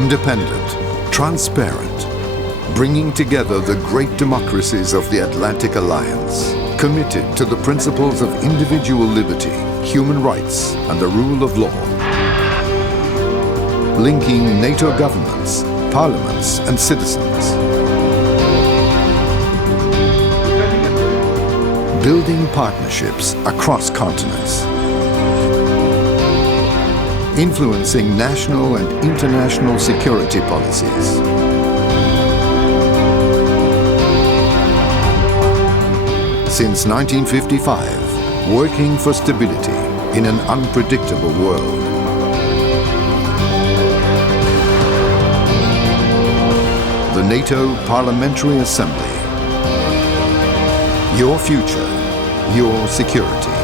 Independent, transparent, bringing together the great democracies of the Atlantic Alliance, committed to the principles of individual liberty, human rights, and the rule of law. Linking NATO governments, parliaments, and citizens. Building partnerships across continents. Influencing national and international security policies. Since 1955, working for stability in an unpredictable world. The NATO Parliamentary Assembly. Your future, your security.